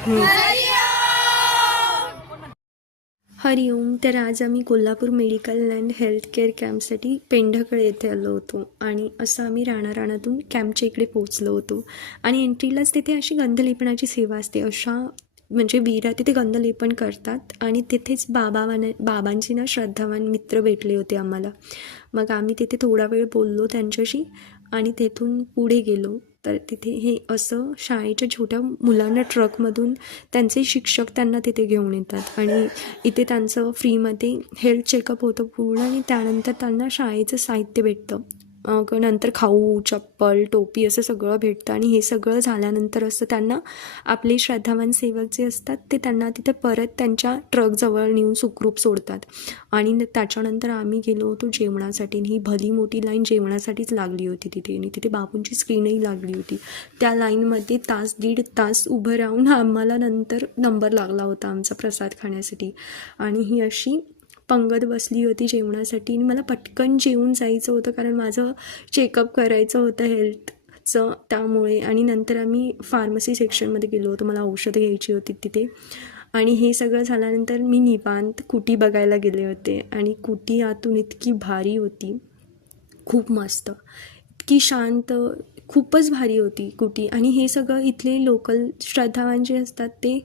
हं. हरिओम. तर आज आम्ही Kolhapur medical and health care कॅम्पसाठी पेंढाकळ येथे आलो होतो आणि असं आम्ही राणातून कॅम्पच्या इकडे पोहोचलो होतो. आणि एंट्रीलाच तिथे अशी गंधलेपनाची सेवा असते. अशा म्हणजे वीरा तिथे गंधलेपन करतात आणि तिथेच बाबांची ना श्रद्धावान मित्र भेटले होते आम्हाला. मग आम्ही तिथे थोडा वेळ बोललो त्यांच्याशी आणि तेथून पुढे गेलो. तर तिथे हे असं शाळेच्या छोट्या मुलांना ट्रकमधून त्यांचे शिक्षक त्यांना तिथे घेऊन येतात आणि इथे त्यांचं फ्रीमध्ये हेल्थ चेकअप होतं पूर्ण आणि त्यानंतर त्यांना शाळेचं साहित्य भेटतं. नंतर खाऊ, चप्पल, टोपी असं सगळं भेटतं आणि हे सगळं झाल्यानंतर असं त्यांना आपले श्रद्धावान सेवक जे असतात ते त्यांना तिथे परत त्यांच्या ट्रकजवळ नेऊन सुखरूप सोडतात. आणि त्याच्यानंतर आम्ही गेलो होतो जेवणासाठी. ही भली मोठी लाईन जेवणासाठीच लागली होती तिथे आणि तिथे बापूंची स्क्रीनही लागली होती. त्या लाईनमध्ये दीड तास उभं राहून आम्हाला नंतर नंबर लागला होता आमचा प्रसाद खाण्यासाठी. आणि ही अशी पंगत बसली होती जेवणासाठी आणि मला पटकन जेवून जायचं होतं कारण माझं चेकअप करायचं होतं हेल्थचं त्यामुळे. आणि नंतर आम्ही फार्मसी सेक्शनमध्ये गेलो होतो. मला औषधं घ्यायची होती तिथे. आणि हे सगळं झाल्यानंतर मी निवांत कुटी बघायला गेले होते आणि कुटी आतून इतकी भारी होती, खूप मस्त, इतकी शांत, खूपच भारी होती कुटी. आणि हे सगळं इथले लोकल श्रद्धावान जे असतात ते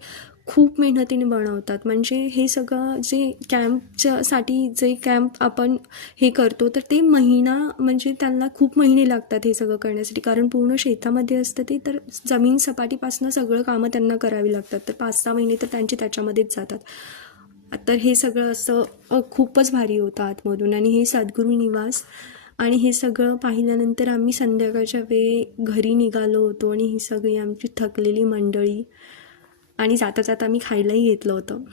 खूप मेहनतीने बनवतात. म्हणजे हे सगळं जे कॅम्पच्यासाठी जे कॅम्प आपण हे करतो तर ते महिना म्हणजे त्यांना खूप महिने लागतात हे सगळं करण्यासाठी कारण पूर्ण शेतामध्ये असतं ते. तर जमीन सपाटीपासून सगळं कामं त्यांना करावी लागतात. तर 5-6 महिने तर त्यांचे त्याच्यामध्येच जातात. तर हे सगळं असं खूपच भारी होतं आतमधून. आणि हे सद्गुरू निवास आणि हे सगळं पाहिल्यानंतर आम्ही संध्याकाळच्या वेळी घरी निघालो होतो आणि ही सगळी आमची थकलेली मंडळी आणि जाता जाता आम्ही खायलाही घेतलं होतं.